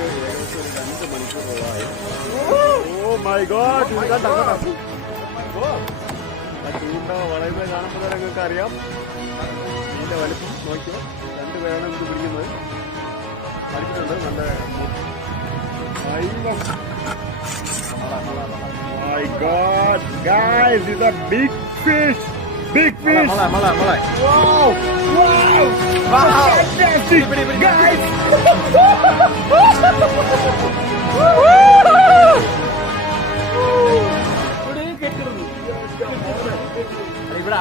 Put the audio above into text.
ഏകദേശം ഒരു 2 മണിക്കൂറോളമായി. Oh my God, ചൂണ്ട വളയുന്നത് കാണുമ്പോൾ നിങ്ങൾക്ക് അറിയാം ഇതിന്റെ വലിപ്പം നോക്കിയോ. 2 പേരാണ് ഇത് പിടിക്കുന്നത്. അടിച്ചിട്ടുണ്ട് നല്ല. My God, guys, it's a big fish. Big fish. Malay. Wow. Fantastic, guys. ഇവിടെ